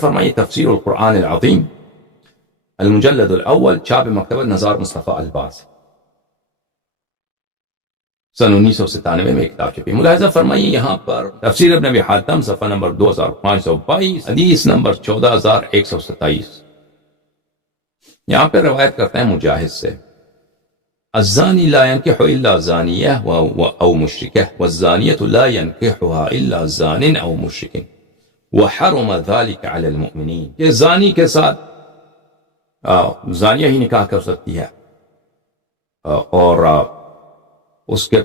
فرمائیے تفسیر القرآن العظیم المجلد الاول، چھاپ مکتبہ نزار مصطفیٰ الباز، سن 1997 میں کتاب چھپی۔ ملاحظہ فرمائیے یہاں پر تفسیر ابن ابی حاتم صفحہ نمبر 2522، حدیث نمبر 14127۔ یہاں پہ روایت کرتے ہیں مجاہد سے، الزانی لا ينكح الا زانیہ او مشرکہ والزانیۃ لا ينكحها الا زان او مشرک وحرم ذلك على المؤمنین، کہ زانی کے ساتھ زانیہ ہی نکاح کر سکتی ہے اور اس کے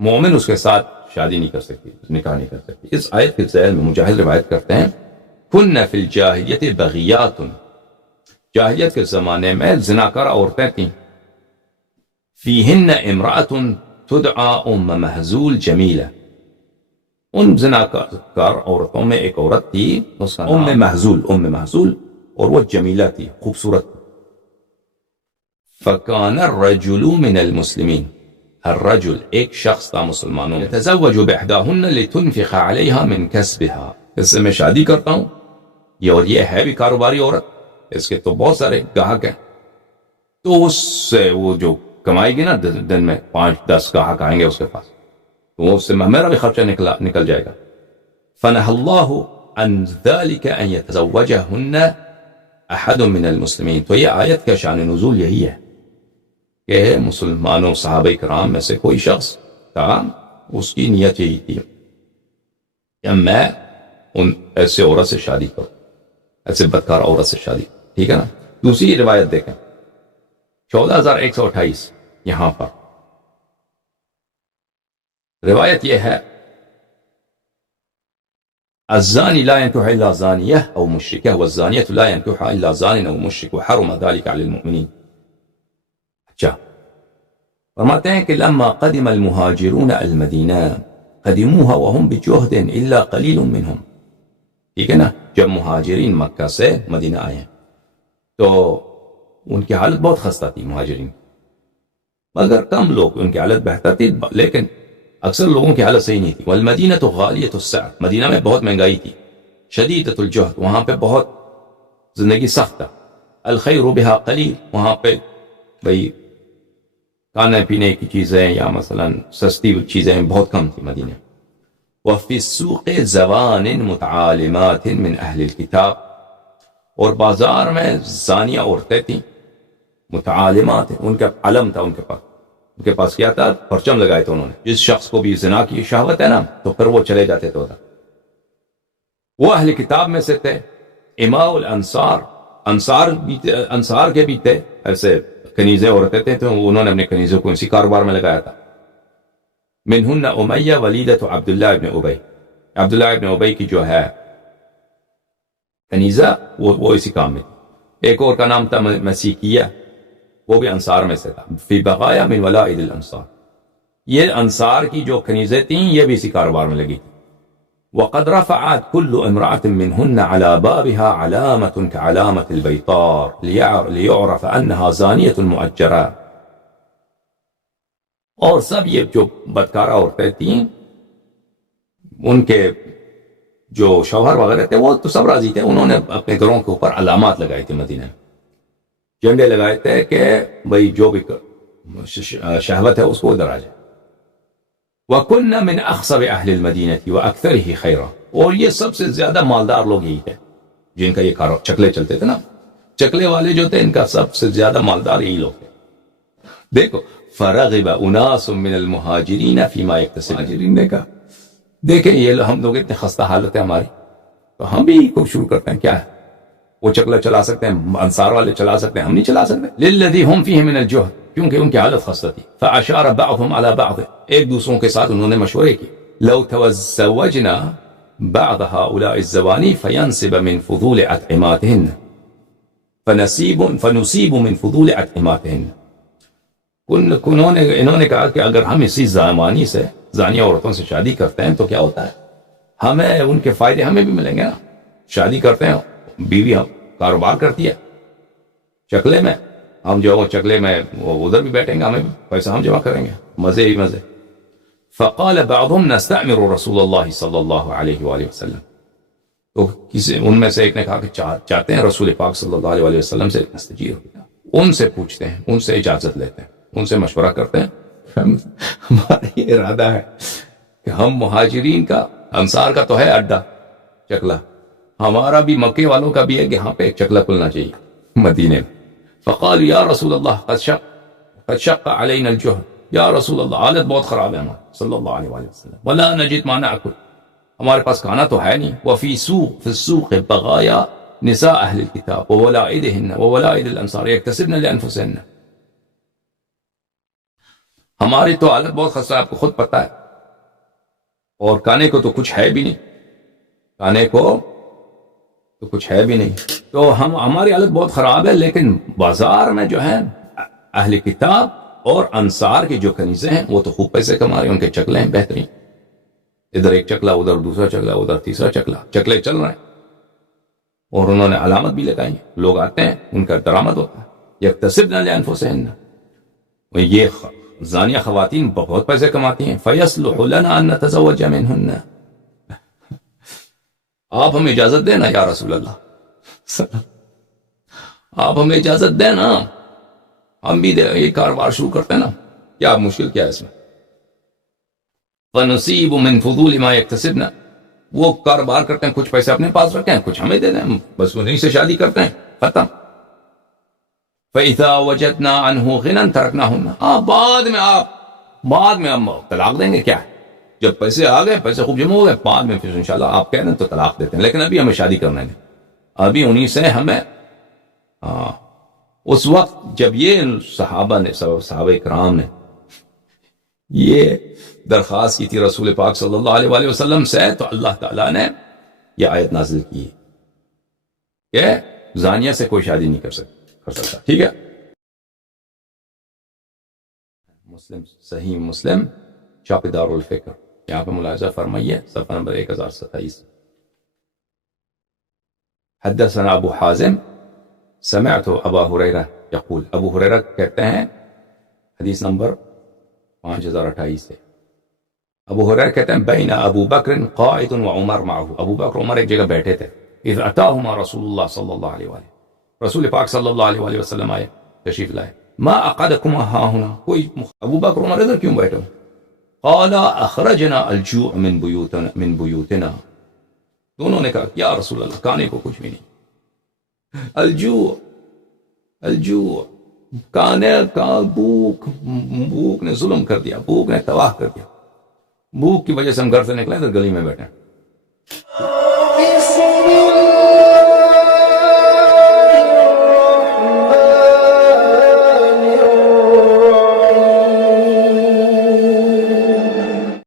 مومن اس کے ساتھ شادی نہیں کر سکتی، نکاح نہیں کر سکتی۔ اس آیت کے ذیل میں مجاہد روایت کرتے ہیں کن فی الجاہلیت بغیات، جاہلیت کے زمانے میں زناکار عورتیں تھیں، فیہن امرأۃ تدعى ام محزول جمیلہ، ان زناکار عورتوں میں ایک عورت تھی اس کا ام محزول، اور وہ جمیلہ تھی، خوبصورت۔ فکان الرجل من المسلمین، الرجل ایک شخص تھا مسلمانوں میں، يتزوج بإحداهن لتنفق عليها من كسبها، اس سے میں شادی کرتا ہوں، یہ اور یہ ہے بھی کاروباری عورت، اس کے تو بہت سارے گاہک ہیں، تو اس سے وہ جو کمائے گی نا دن میں 5-10 گاہک آئیں گے اس کے پاس، تو وہ اس سے میرا بھی خرچہ نکل جائے گا۔ فنهى الله عن ذلك ان يتزوجهن احد من المسلمین، تو یہ آیت کا شان نزول یہی ہے کہ مسلمانوں صحابہ کرام میں سے کوئی شخص تھا، اس کی نیت یہی تھی کہ میں ان ایسے عورت سے شادی کروں، ایسے بدکار عورت سے شادی، ٹھیک ہے نا۔ دوسری روایت دیکھیں 14128، یہاں پر روایت یہ ہے الزانی لا ينكح الا زانیہ او مشرکہ والزانیۃ لا ينكحها الا زان او مشرک وحرم ذلك على المؤمنین۔ اچھا، فرماتے ہیں کہ لما قدم المہاجرون المدینہ قدموها وهم بجہد الا قلیل منهم، ٹھیک ہے نا، جب مہاجرین مکہ سے مدینہ آئے تو ان کی حالت بہت خستہ تھی مہاجرین، مگر کم لوگ ان کی حالت بہتر تھی، لیکن اکثر لوگوں کی حالت صحیح نہیں تھی۔ والمدینہ غالیۃ السعر، مدینہ میں بہت مہنگائی تھی، شدیدۃ الجہد، وہاں پہ بہت زندگی سخت تھا، الخیر بہا قلیل، وہاں پہ بھئی کھانے پینے کی چیزیں یا مثلا سستی چیزیں بہت کم تھی مدینہ۔ وفی السوق زوان متعالمات من اہل الکتاب، اور بازار میں زانیہ عورتیں تھیں، متعالمات، ان کا علم تھا، ان کے پاس کیا تھا، پرچم لگائے تھے انہوں نے، جس شخص کو بھی زنا کی شہوت ہے نا تو پھر وہ چلے جاتے تھے ادھر۔ وہ اہل کتاب میں سے تھے، اماء الانصار، انصار کے بھی تھے، ایسے کنیزیں عورتیں تھے، تو انہوں نے اپنے کنیزوں کو اسی کاروبار میں لگایا تھا۔ منہن امیہ ولیدۃ عبداللہ ابن ابی، عبداللہ ابن ابی کی جو ہے کنیزہ وہ اسی کام میں تھی۔ ایک اور کا نام تھا مسیکیہ، وہ بھی انصار میں سے تھا، فی بقایا من ولائد الانصار، یہ انصار کی جو کنیزیں تھیں یہ بھی اسی کاروبار میں لگی تھی۔ وقد رفعت كل امرأة منهن على بابها علامة كعلامة البيطار ليعرف أنها زانية مؤجرة، اور سب یہ جو بدکارہ عورتیں تھیں ان کے جو شوہر وغیرہ تھے وہ تو سب راضی تھے، انہوں نے اپنے گھروں کے اوپر علامات لگائے تھے، مدینہ میں جھنڈے لگائے تھے کہ بھئی جو بھی شہوت ہے اس کو ادھر آ جائے۔ وَكُنَّ مِنْ أَخْصَبِ أَهْلِ الْمَدِينَةِ وَأَكْثَرِهِ خَيْرًا، اور یہ سب سے زیادہ مالدار لوگ یہی تھے جن کا یہ کاروبار، چکلے چلتے تھے نا، چکلے والے جو تھے ان کا سب سے زیادہ مالدار یہی لوگ تھے۔ دیکھو فَرَغِبَ أُنَاسٌ مِنَ الْمُهَاجِرِينَ فِي مَا يَكْتَسِبُونَ، مہاجرین نے کہا دیکھیں یہ ہم لوگ اتنے خستہ حالت ہے ہماری، تو ہم بھی کو شروع کرتے ہیں، کیا ہے وہ چکلا چلا سکتے ہیں، انصار والے چلا سکتے ہیں، ہم نہیں چلا سکتے۔ لِلَّذِي هُمْ فِيهِ مِنَ الْجُهْدِ، کیونکہ ان کی حالت خستہ تھی۔ فَأَشَارَ بَعْضُهُمْ عَلَى بَعْضٍ، ایک دوسروں کے ساتھ انہوں نے مشورے کی، لَوْ تَوَزَّوَجْنَا بَعْضَ هَؤُلَاءِ الزَّوَانِي فَيَنْسِبَ مِنْ فُضُولِ أَطْعِمَاتِهِنَّ فَنُصِيبُ مِنْ فُضُولِ أَطْعِمَاتِهِنَّ، انہوں نے کہا کہ اگر ہم اسی زمانی سے زانیہ عورتوں سے شادی کرتے ہیں تو کیا ہوتا ہے، ہمیں ان کے فائدے ہمیں بھی ملیں گے نا، شادی کرتے ہیں بیوی ہم کاروبار کرتی ہے چکلے میں، ہم جو چکلے میں وہ ادھر بھی بیٹھیں گے، ہمیں بھی پیسہ ہم جمع کریں گے، مزے ہی مزے۔ فقال بعضهم نستعمر رسول اللہ صلی اللہ علیہ وآلہ وسلم، تو کسی ان میں سے ایک نے کہا کہ چاہتے ہیں رسول پاک صلی اللہ علیہ وسلم سے نستجیر ہوتا، ان سے پوچھتے ہیں، ان سے اجازت لیتے ہیں، ان سے مشورہ کرتے ہیں۔ ہمارا یہ ارادہ ہے کہ ہم مہاجرین کا، انصار کا تو ہے اڈا چکلا، ہمارا بھی مکے والوں کا بھی ہے کہ یہاں پہ ایک چکلا کھلنا چاہیے مدینے میں۔ فقال یا رسول اللہ قد شق علینا الجهد، یا رسول اللہ حالت بہت خراب ہے ہماری صلی اللہ علیہ وسلم، ولا نجد ما ناکل، ہمارے پاس کھانا تو ہے نہیں، وفی سوق فی السوق بغایا نساء اہل الکتاب وولائدہن وولائد الانصار یکتسبن لانفسہن، ہماری تو حالت بہت خستہ ہے، آپ کو خود پتہ ہے، اور کھانے کو تو کچھ ہے بھی نہیں، کھانے کو تو کچھ ہے بھی نہیں، تو ہماری حالت بہت خراب ہے، لیکن بازار میں جو ہے اہل کتاب اور انصار کے جو کنیزیں ہیں وہ تو خوب پیسے کما رہے ہیں، ان کے چکلے ہیں بہترین، ادھر ایک چکلا، ادھر دوسرا چکلا، ادھر تیسرا چکلا، چکلے چل رہے ہیں، اور انہوں نے علامت بھی لگائی، لوگ آتے ہیں، ان کا درآمد ہوتا ہے، یکتسبن لانفسہن، یہ زانیہ خواتین بہت پیسے کماتی ہیں، فیصلح لنا ان نتزوج منہن، آپ ہمیں اجازت دینا یا رسول اللہ، آپ ہمیں اجازت دینا، ہم بھی یہ کاروبار شروع کرتے ہیں نا، کیا مشکل کیا ہے اس میں؟ فنصیب من فضول ما یکتسبن، وہ کاروبار کرتے ہیں، کچھ پیسے اپنے پاس رکھتے ہیں، کچھ ہمیں دے دیں، بس انہیں سے شادی کرتے ہیں، ختم۔ فَإِذَا وَجَدْنَا عَنْهُ غِنًى تَرَكْنَاهُنَّ، بعد میں ہم طلاق دیں گے، کیا ہے، جب پیسے آ گئے، پیسے خوب جمع ہو گئے، بعد میں پھر انشاءاللہ آپ کہہ دیں تو طلاق دیتے ہیں، لیکن ابھی ہمیں شادی کرنا ہے، ابھی انہی سے ہمیں۔ اس وقت جب یہ صحابہ نے، صحابہ کرام نے یہ درخواست کی تھی رسول پاک صلی اللہ علیہ وآلہ وسلم سے، تو اللہ تعالیٰ نے یہ آیت نازل کی کہ زانیہ سے کوئی شادی نہیں کر سکتا، ٹھیک ہے۔ مسلم، صحیح مسلم، چاپ دار الفکر، یہاں پہ ملاحظہ فرمائیے صفحہ نمبر 1027۔ حدثنا ابو حازم سمعت ابا ہریرہ یقول، ابو ہریرہ کہتے ہیں، حدیث نمبر 5028 سے، ابو ہریرہ کہتے ہیں بین ابو بکر قائد وعمر معه، ابو بکر عمر ایک جگہ بیٹھے تھے، اذ اتاہما رسول اللہ صلی اللہ علیہ وآلہ، رسول پاک صلی اللہ علیہ وآلہ وسلم آئے، تشریف لائے، ما اقعدکما ها هنا، کوئی ابو بکر عمر ادھر کیوں بیٹھے ہو؟ قال اخرجنا الجوع من بیوتنا، دونوں نے کہا یا رسول اللہ کھانے کو کچھ بھی نہیں، الجوع کھانے کا، بھوک نے ظلم کر دیا، بھوک نے تباہ کر دیا، بھوک کی وجہ سے ہم گھر سے نکلے تو گلی میں بیٹھے۔